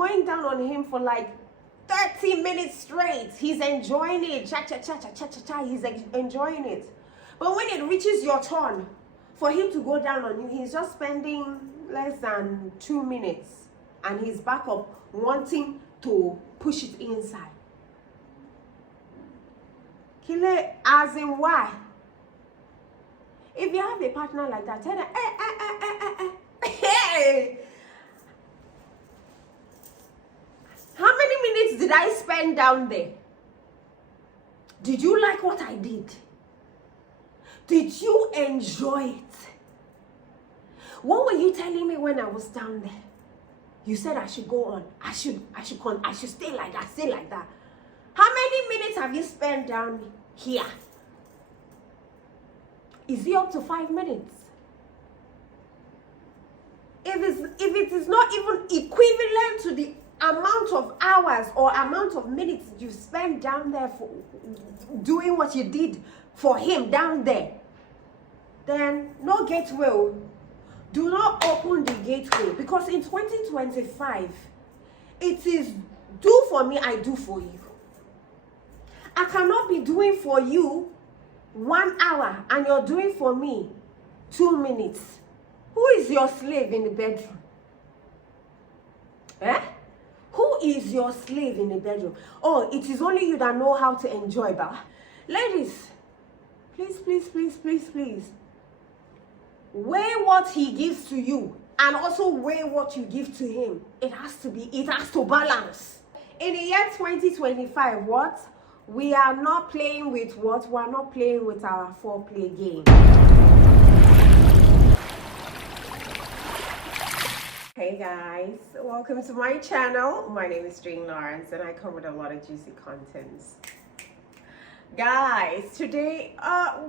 going down on him for like 30 minutes straight. He's enjoying it. Cha cha cha cha cha cha cha. He's enjoying it. But when it reaches your turn for him to go down on you, he's just spending less than 2 minutes and he's back up wanting to push it inside. Kile, as in why? If you have a partner like that, tell them, hey. How many minutes did I spend down there? Did you like what I did? Did you enjoy it? What were you telling me when I was down there? You said I should go on. I should stay like that, stay like that. How many minutes have you spent down here? Is it up to 5 minutes? If it is not even equivalent to the amount of hours or amount of minutes you spend down there for doing what you did for him down there, then no gateway. Do not open the gateway, because in 2025 it is do for me, I do for you. I cannot be doing for you 1 hour and you're doing for me 2 minutes. Who is your slave in the bedroom? Who is your slave in the bedroom? Oh, it is only you that know how to enjoy, but ladies, please, please, please, please, please, weigh what he gives to you and also weigh what you give to him. It has to balance. In the year 2025, what? We are not playing with what? We are not playing with our foreplay game. Hey guys, welcome to my channel. My name is Jane Lawrence and I come with a lot of juicy contents. Guys, today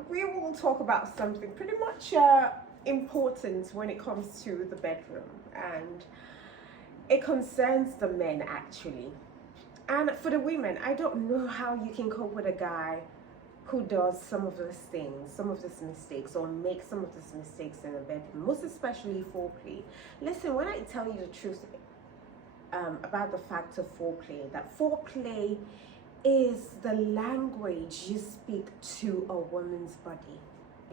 we will talk about something pretty much important when it comes to the bedroom, and it concerns the men actually. And for the women, I don't know how you can cope with a guy who does some of those things, some of these mistakes, or make some of these mistakes in the bedroom, most especially foreplay. Listen, when I tell you the truth about the fact of foreplay, that foreplay is the language you speak to a woman's body.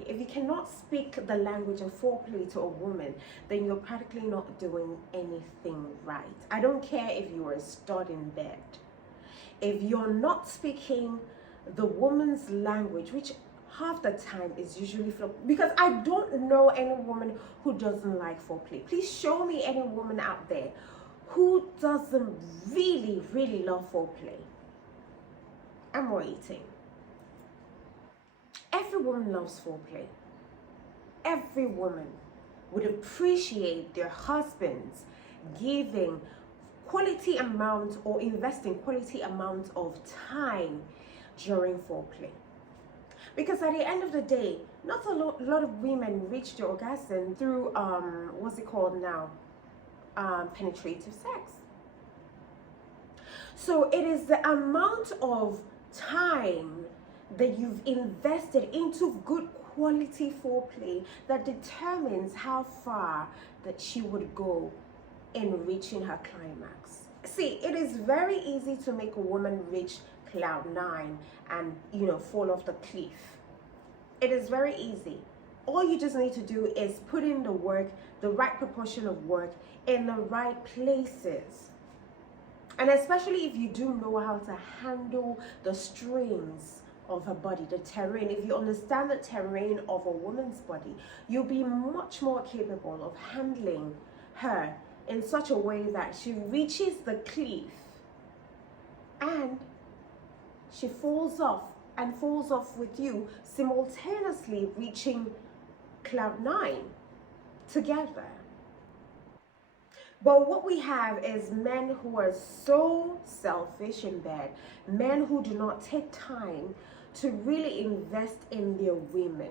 If you cannot speak the language of foreplay to a woman, then you're practically not doing anything right. I don't care if you are a stud in bed. If you're not speaking the woman's language, which half the time is usually because I don't know any woman who doesn't like foreplay. Please show me any woman out there who doesn't really, really love foreplay. I'm waiting. Every woman loves foreplay. Every woman would appreciate their husbands giving quality amount or investing quality amount of time during foreplay. Because at the end of the day, not a lot of women reach their orgasm through what's it called now? Penetrative sex. So it is the amount of time that you've invested into good quality foreplay that determines how far that she would go in reaching her climax. See, it is very easy to make a woman reach cloud 9 and, you know, fall off the cliff. It is very easy. All you just need to do is put in the work, the right proportion of work in the right places. And especially if you do know how to handle the strings of her body, the terrain. If you understand the terrain of a woman's body, you'll be much more capable of handling her in such a way that she reaches the cliff and she falls off with you, simultaneously reaching cloud 9 together. But what we have is men who are so selfish in bed, men who do not take time to really invest in their women.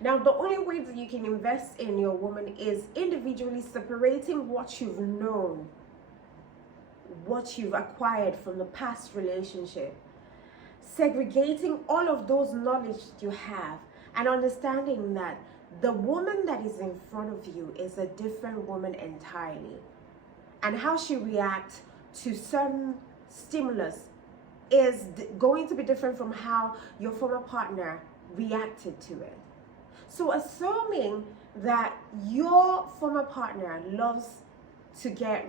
Now, the only way that you can invest in your woman is individually separating what you've known, what you've acquired from the past relationship, segregating all of those knowledge you have, and understanding that the woman that is in front of you is a different woman entirely. and how she reacts to certain stimulus is going to be different from how your former partner reacted to it. So assuming that your former partner loves to get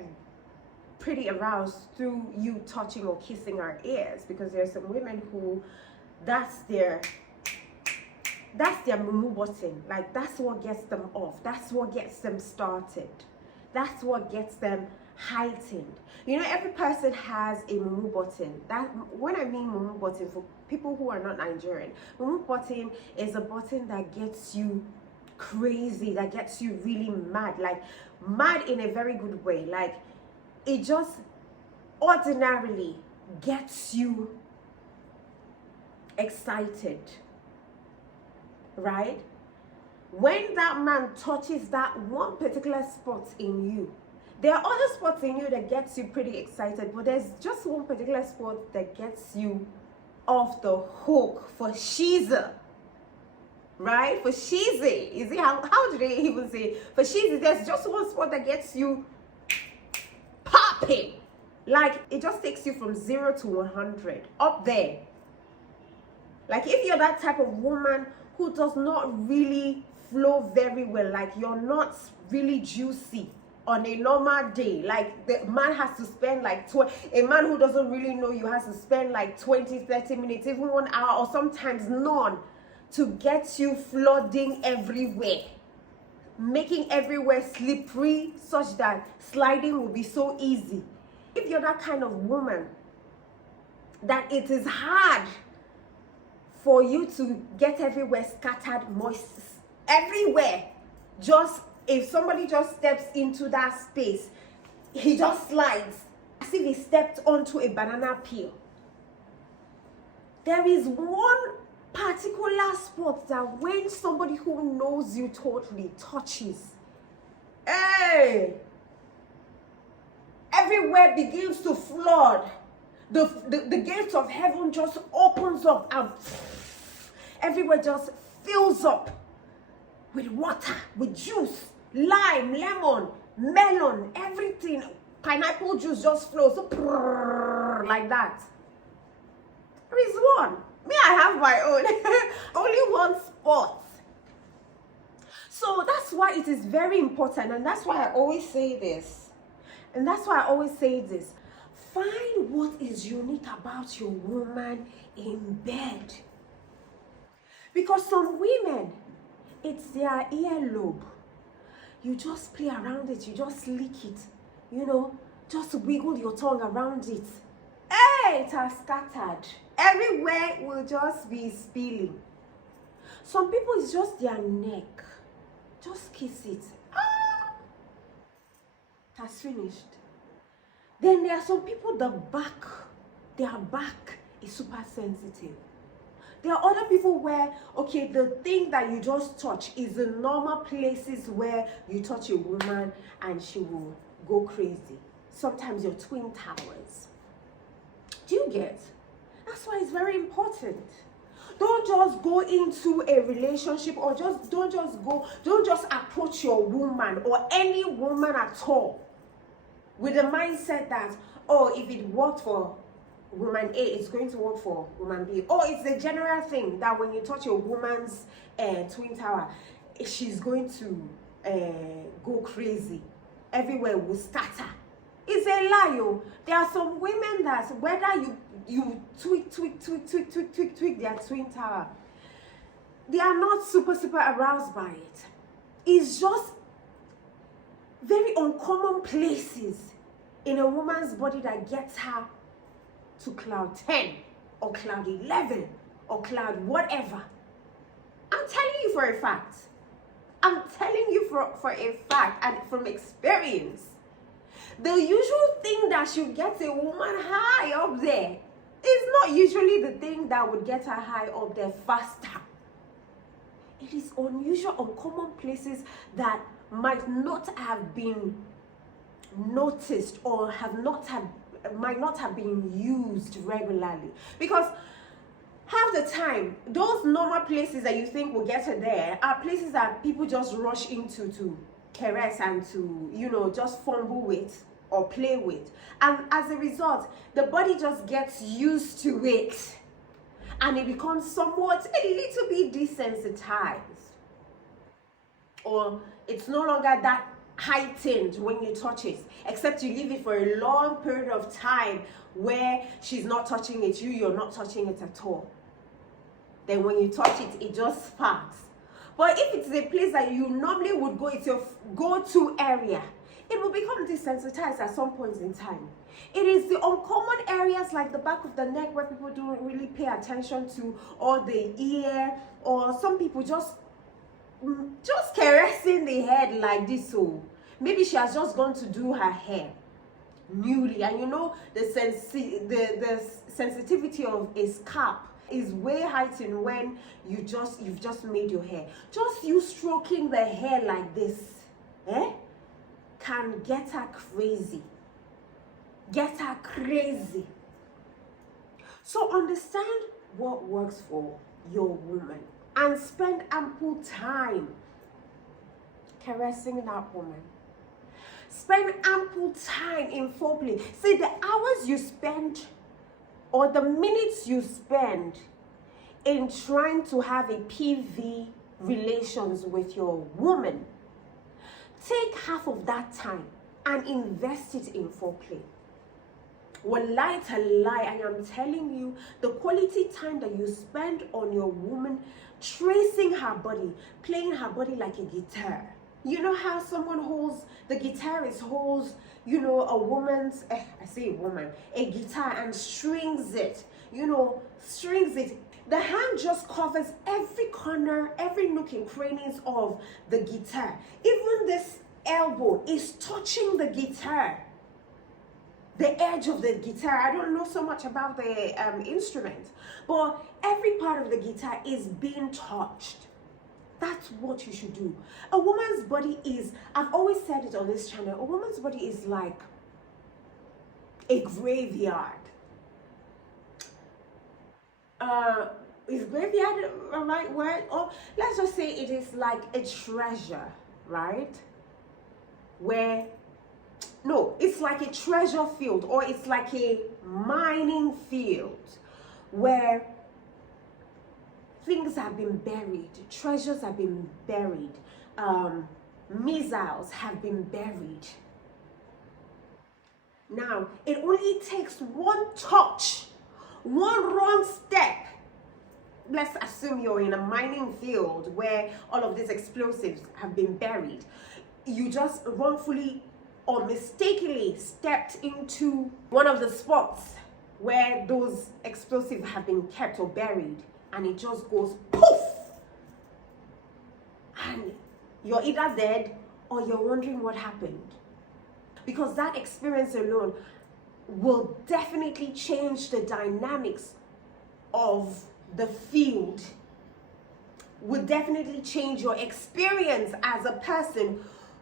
pretty aroused through you touching or kissing her ears, because there's some women who that's their mumu button. Like, that's what gets them off, that's what gets them started, that's what gets them heightened. You know, every person has a mumu button. That, when I mean mumu button, for people who are not Nigerian, mumu button is a button that gets you crazy, that gets you really mad, like mad in a very good way. Like, it just ordinarily gets you excited, right? When that man touches that one particular spot in you, there are other spots in you that gets you pretty excited, but there's just one particular spot that gets you off the hook for shiza, right? For shiza. Is it how do they even say? For shiza, there's just one spot that gets you popping. Like, it just takes you from 0 to 100 up there. Like, if you're that type of woman who does not really flow very well, like you're not really juicy on a normal day, like the man has to spend like a man who doesn't really know you has to spend like 20-30 minutes, even 1 hour, or sometimes none, to get you flooding everywhere, making everywhere slippery such that sliding will be so easy. If you're that kind of woman that it is hard for you to get everywhere scattered, moist, everywhere, just if somebody just steps into that space, he just slides as if he stepped onto a banana peel. There is one particular spot that when somebody who knows you totally touches, hey, everywhere begins to flood. The gates of heaven just opens up and everywhere just fills up with water, with juice, lime, lemon, melon, everything. Pineapple juice just flows so like that. There is one. Me, I have my own. Only one spot. So that's why it is very important, and that's why I always say this. Find what is unique about your woman in bed. Because some women, it's their earlobe. You just play around it, you just lick it, you know, just wiggle your tongue around it. Hey, it has scattered. Everywhere will just be spilling. Some people, it's just their neck. Just kiss it. Ah! It has finished. Then there are some people, their back is super sensitive. There are other people where, okay, the thing that you just touch is the normal places where you touch a woman and she will go crazy. Sometimes your twin towers. Do you get? That's why it's very important. Don't just go into a relationship, or don't just approach your woman or any woman at all with the mindset that, oh, if it worked for woman A, it's going to work for woman B. Or it's a general thing that when you touch your woman's twin tower, she's going to go crazy. Everywhere will scatter. It's a lie, yo. There are some women that whether you tweak their twin tower, they are not super aroused by it. It's just very uncommon places in a woman's body that gets her to cloud 10 or cloud 11 or cloud whatever. I'm telling you for a fact. I'm telling you for a fact and from experience. The usual thing that should get a woman high up there is not usually the thing that would get her high up there faster. It is unusual, uncommon places that might not have been noticed or might not have been used regularly. Because half the time, those normal places that you think will get her there are places that people just rush into to caress and to, you know, just fumble with. or play with. And as a result, the body just gets used to it and it becomes somewhat a little bit desensitized. Or it's no longer that heightened when you touch it, except you leave it for a long period of time where she's not touching it, you're not touching it at all. Then when you touch it, it just sparks. But if it's a place that you normally would go, it's your go-to area, it will become desensitized at some point in time. It is the uncommon areas like the back of the neck where people don't really pay attention to, or the ear, or some people just caressing the head like this. So maybe she has just gone to do her hair newly, and you know the sensitivity of a scalp is way heightened when you've just made your hair. Just you stroking the hair like this, can get her crazy. Get her crazy. So understand what works for your woman and spend ample time caressing that woman. Spend ample time in foreplay. See, the hours you spend or the minutes you spend in trying to have a PV relations with your woman, take half of that time and invest it in foreplay. Wallahi tallahi, I am telling you, the quality time that you spend on your woman, tracing her body, playing her body like a guitar. You know how someone holds, the guitarist holds, you know, a woman's, I say woman, a guitar and strings it, strings it. The hand just covers every corner, every nook and crannies of the guitar. Even this elbow is touching the guitar. The edge of the guitar. I don't know so much about the instrument, but every part of the guitar is being touched. That's what you should do. A woman's body is, I've always said it on this channel, a woman's body is like a graveyard. Is graveyard a right word? Or let's just say it is like a treasure, right? No, it's like a treasure field, or it's like a mining field where things have been buried, treasures have been buried, missiles have been buried. Now, it only takes one touch, one wrong step. Let's assume you're in a mining field where all of these explosives have been buried. You just wrongfully or mistakenly stepped into one of the spots where those explosives have been kept or buried, and it just goes poof, and you're either dead or you're wondering what happened. Because that experience alone will definitely change the dynamics of the field, will definitely change your experience as a person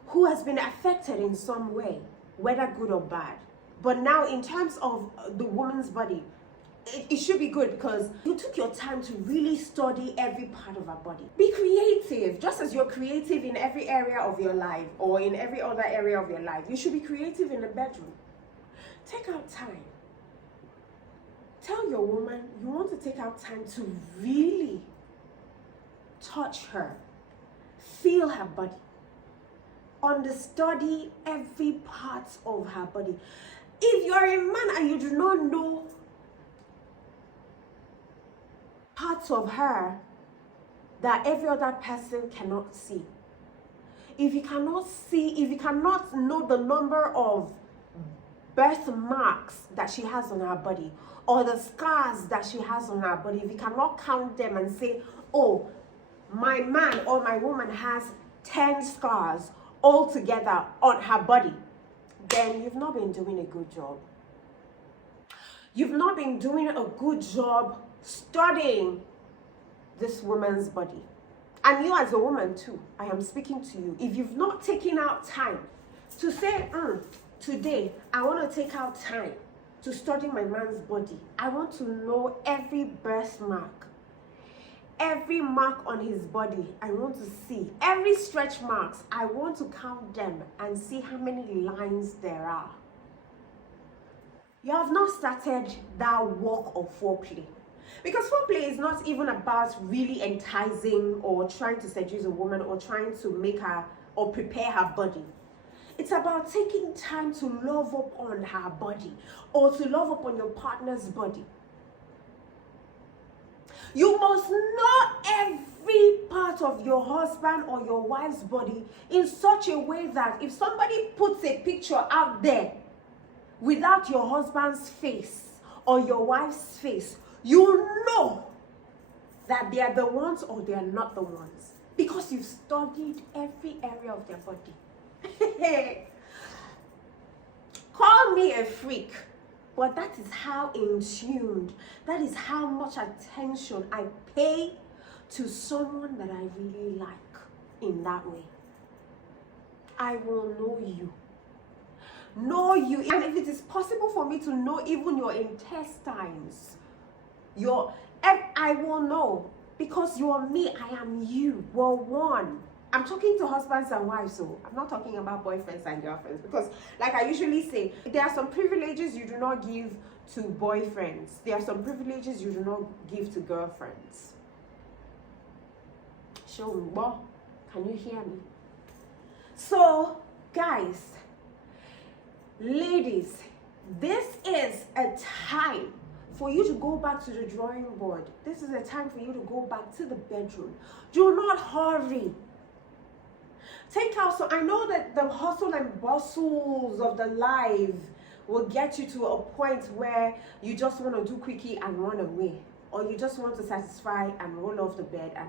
who has been affected in some way, whether good or bad. But now in terms of the woman's body, it should be good because you took your time to really study every part of her body. Be creative, just as you're creative in every area of your life or in every other area of your life. You should be creative in the bedroom. Take out time. Tell your woman you want to take out time to really touch her, feel her body, understudy every part of her body. If you're a man and you do not know parts of her that every other person cannot see, if you cannot know the number of birthmarks that she has on her body or the scars that she has on her body, if you cannot count them and say, oh, my man or my woman has 10 scars all together on her body, then you've not been doing a good job. You've not been doing a good job studying this woman's body. And you as a woman too, I am speaking to you. If you've not taken out time to say, today I want to take out time to study my man's body. I want to know every birthmark, every mark on his body. I want to see every stretch marks. I want to count them and see how many lines there are. you have not started that work of foreplay. Because foreplay is not even about really enticing or trying to seduce a woman or trying to make her or prepare her body. It's about taking time to love up on her body or to love up on your partner's body. You must know every part of your husband or your wife's body in such a way that if somebody puts a picture out there without your husband's face or your wife's face, you know that they are the ones or they are not the ones, because you've studied every area of their body. Call me a freak, but that is how in tuned, that is how much attention I pay to someone that I really like in that way. I will know you. Know you. And if it is possible for me to know even your intestines, I will know, because you are me, I am you. We're one. I'm talking to husbands and wives, so I'm not talking about boyfriends and girlfriends, because like I usually say, there are some privileges you do not give to boyfriends. There are some privileges you do not give to girlfriends. Show me, well, can you hear me? So, guys, ladies, this is a time for you to go back to the drawing board. This is a time for you to go back to the bedroom. Do not hurry. Take out, so I know that the hustle and bustles of the life will get you to a point where you just want to do quickie and run away, or you just want to satisfy and roll off the bed, and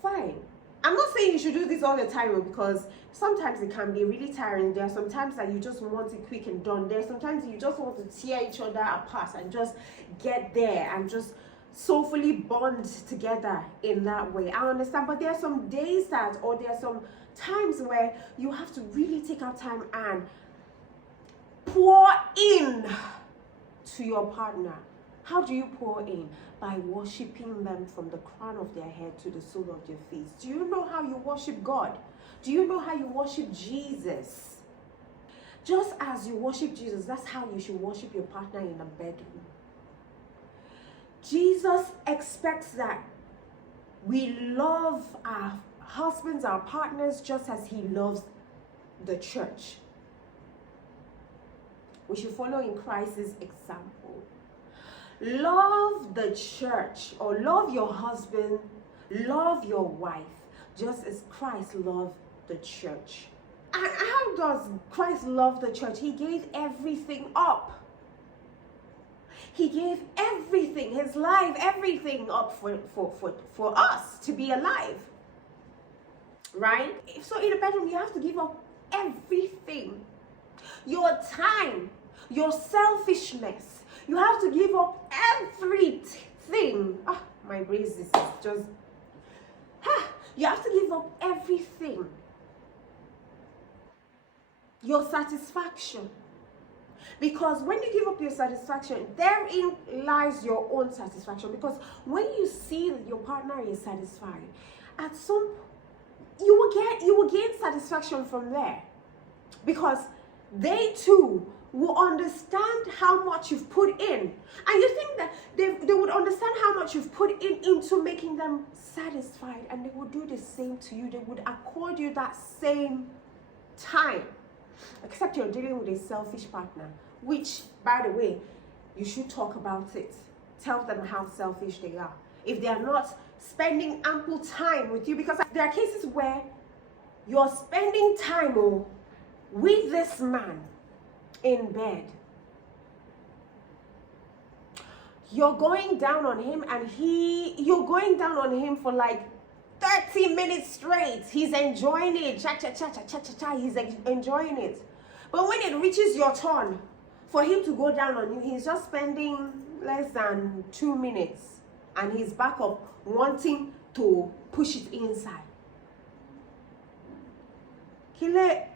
fine. I'm not saying you should do this all the time, because sometimes it can be really tiring. There are some times that you just want it quick and done. There are sometimes you just want to tear each other apart and just get there and just soulfully bond together in that way. I understand, but there are some days that, or there are some times where you have to really take out time and pour in to your partner. How do you pour in? By worshiping them from the crown of their head to the sole of their feet. Do you know how you worship God? Do you know how you worship Jesus? Just as you worship Jesus, that's how you should worship your partner in the bedroom. Jesus expects that we love our husbands, our partners, just as he loves the church. We should follow in Christ's example. Love the church, or love your husband, love your wife, just as Christ loved the church. And how does Christ love the church? He gave everything up. He gave everything, his life, everything up for us to be alive. Right? So in the bedroom, you have to give up everything. Your time, your selfishness. You have to give up everything. My brace is just... You have to give up everything. Your satisfaction. Because when you give up your satisfaction, therein lies your own satisfaction. Because when you see that your partner is satisfied, at some you will gain satisfaction from there. Because they too will understand how much you've put in. And you think that they would understand how much you've put in into making them satisfied, and they would do the same to you. They would accord you that same time. Except you're dealing with a selfish partner, which, by the way, you should talk about it. Tell them how selfish they are. If they are not spending ample time with you, because there are cases where you're spending time with this man in bed. You're going down on him, and you're going down on him for like 30 minutes straight. He's enjoying it. Cha cha cha cha cha cha cha. He's enjoying it. But when it reaches your turn for him to go down on you, he's just spending less than 2 minutes, and he's back up wanting to push it inside.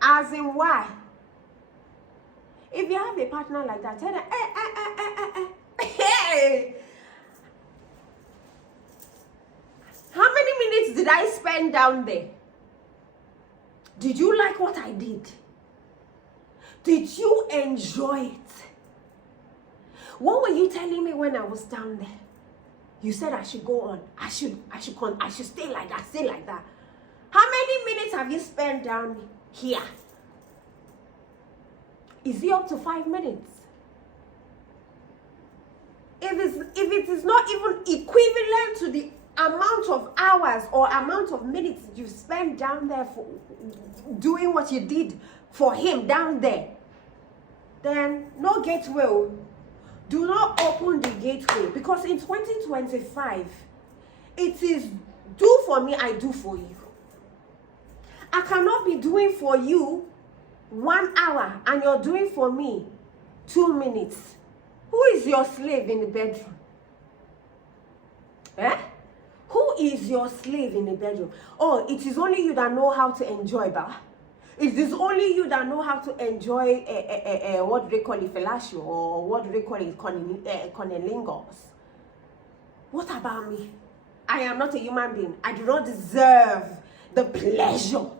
As in, why? If you have a partner like that, tell them, hey, how many minutes did I spend down there? Did you like what I did? Did you enjoy it? What were you telling me when I was down there? You said I should go on. I should stay like that, stay like that. How many minutes have you spent down here? Is it up to 5 minutes? If it is not even equivalent to the amount of hours or amount of minutes you spent down there for doing what you did for him down there, then no gateway. Do not open the gateway, because in 2025, it is do for me, I do for you. I cannot be doing for you 1 hour and you're doing for me 2 minutes. Who is your slave in the bedroom? Eh? Who is your slave in the bedroom? Oh, it is only you that know how to enjoy that. It is only you that know how to enjoy what do they call it, fellatio, or what do they call it, cunnilingus. What about me? I am not a human being. I do not deserve the pleasure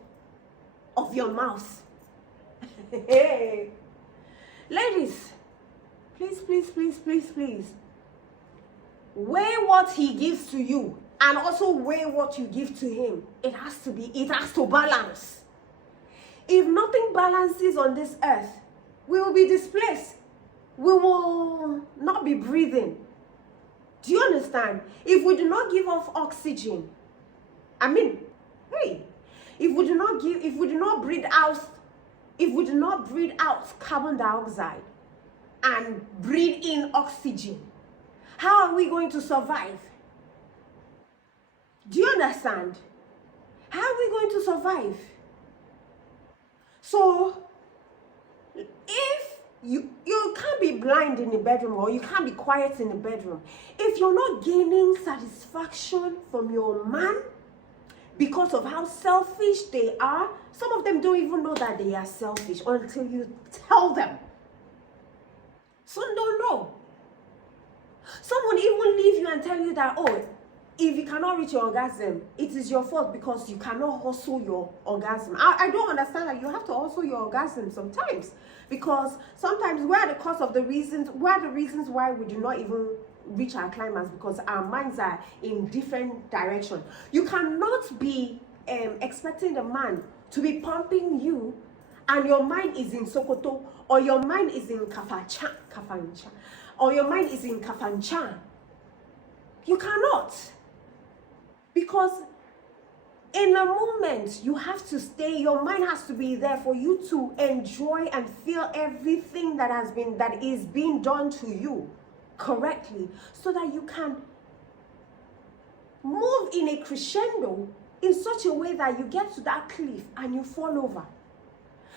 of your mouth. Hey. Ladies, please, please, please, please, please. Weigh what he gives to you and also weigh what you give to him. It has to balance. If nothing balances on this earth, we will be displaced. We will not be breathing. Do you understand? If we do not give off oxygen, if we do not breathe out carbon dioxide and breathe in oxygen, how are we going to survive? Do you understand? How are we going to survive? So, if you can't be blind in the bedroom, or you can't be quiet in the bedroom, if you're not gaining satisfaction from your man because of how selfish they are, some of them don't even know that they are selfish until you tell them. Some don't know. Some will even leave you and tell you that, oh, if you cannot reach your orgasm, it is your fault because you cannot hustle your orgasm. I don't understand that you have to hustle your orgasm sometimes, because sometimes we're the reasons why we do not even reach our climax, because our minds are in different direction. You cannot be expecting the man to be pumping you and your mind is in Sokoto, or your mind is in Kafancha, or your mind is in Kafanchan. You cannot. Because in a moment, you have to stay, your mind has to be there for you to enjoy and feel everything that is being done to you correctly, so that you can move in a crescendo in such a way that you get to that cliff and you fall over.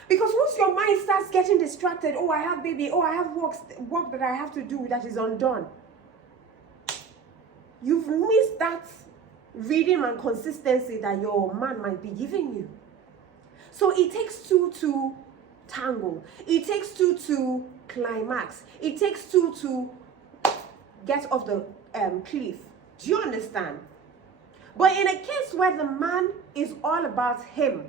Because once your mind starts getting distracted, oh, I have baby, oh, I have work that I have to do that is undone, you've missed that rhythm and consistency that your man might be giving you. So it takes two to tango. It takes two to climax. It takes two to get off the cliff. Do you understand? But in a case where the man is all about him,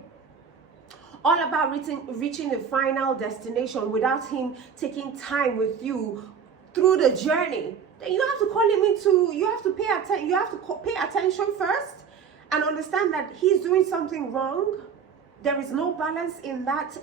all about reaching the final destination without him taking time with you through the journey, then you have to call him you have to pay attention first and understand that he's doing something wrong. There is no balance in that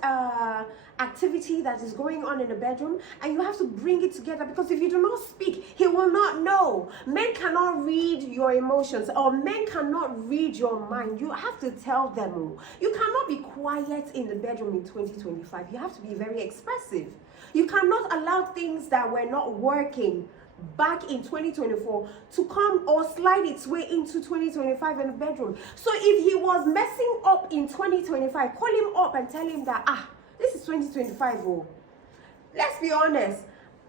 activity that is going on in the bedroom, and you have to bring it together, because if you do not speak, he will not know. Men cannot read your emotions, or men cannot read your mind. You have to tell them. You cannot be quiet in the bedroom in 2025. You have to be very expressive. You cannot allow things that were not working back in 2024 to come or slide its way into 2025 in the bedroom. So if he was messing up in 2025, call him up and tell him that, this is 2025. Oh, let's be honest,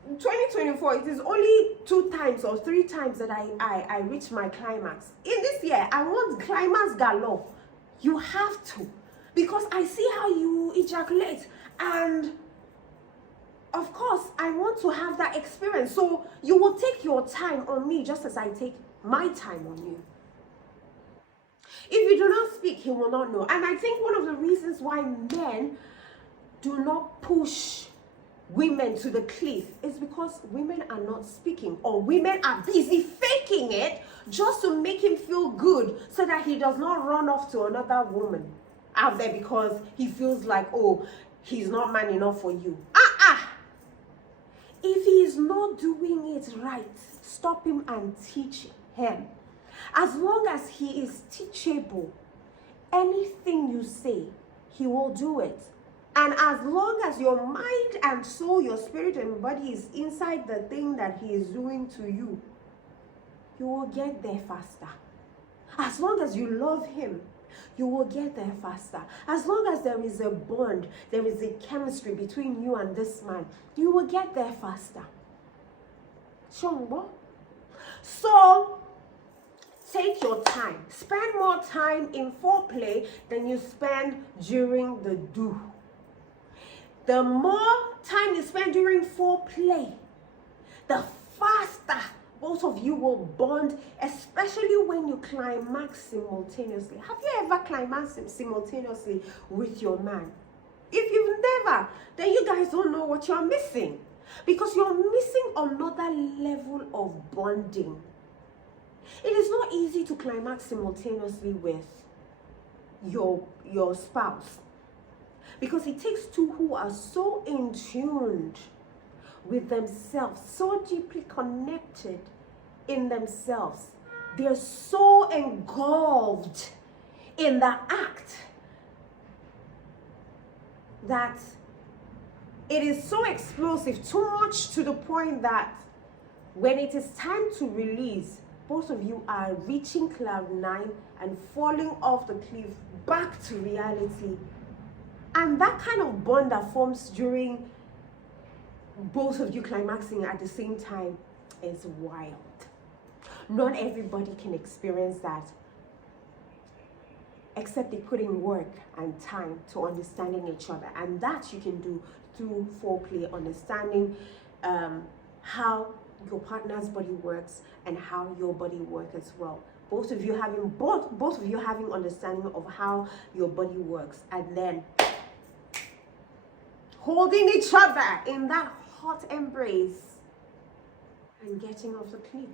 2024, it is only 2 times or 3 times that I reach my climax. In this year, I want climax galore. You have to, because I see how you ejaculate, and of course, I want to have that experience. So you will take your time on me just as I take my time on you. If you do not speak, he will not know. And I think one of the reasons why men do not push women to the cliff is because women are not speaking, or women are busy faking it just to make him feel good so that he does not run off to another woman out there because he feels like, oh, he's not man enough for you. If he is not doing it right, stop him and teach him. As long as he is teachable, anything you say, he will do it. And as long as your mind and soul, your spirit and body is inside the thing that he is doing to you, you will get there faster. As long as you love him, you will get there faster. As long as there is a bond, there is a chemistry between you and this man, you will get there faster. Shongbo. So, take your time. Spend more time in foreplay than you spend during the do. The more time you spend during foreplay, the faster both of you will bond, especially when you climax simultaneously. Have you ever climaxed simultaneously with your man? If you've never, then you guys don't know what you're missing. Because you're missing another level of bonding. It is not easy to climax simultaneously with your spouse. Because it takes two who are so in tune with themselves, so deeply connected in themselves. They're so engulfed in the act that it is so explosive, too much to the point that when it is time to release, both of you are reaching cloud 9 and falling off the cliff back to reality. And that kind of bond that forms during both of you climaxing at the same time is wild. Not everybody can experience that, except they put in work and time to understanding each other. And that you can do through foreplay, understanding how your partner's body works and how your body works as well. Both of you having understanding of how your body works, and then holding each other in that hot embrace and getting off the cliff.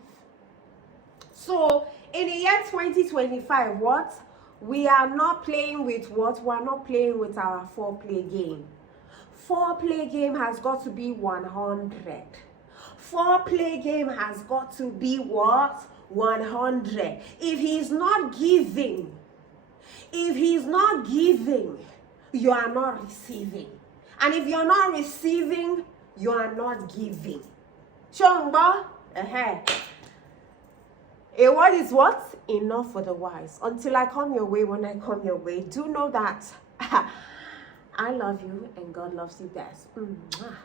So in the year 2025, what? We are not playing with what? We are not playing with our foreplay game. Foreplay game has got to be 100. Foreplay game has got to be what? 100. If he's not giving, you are not receiving. And if you're not receiving, you are not giving. Chongba? A word is what? Enough for the wise. Until I come your way, when I come your way, do know that I love you and God loves you best. Mwah.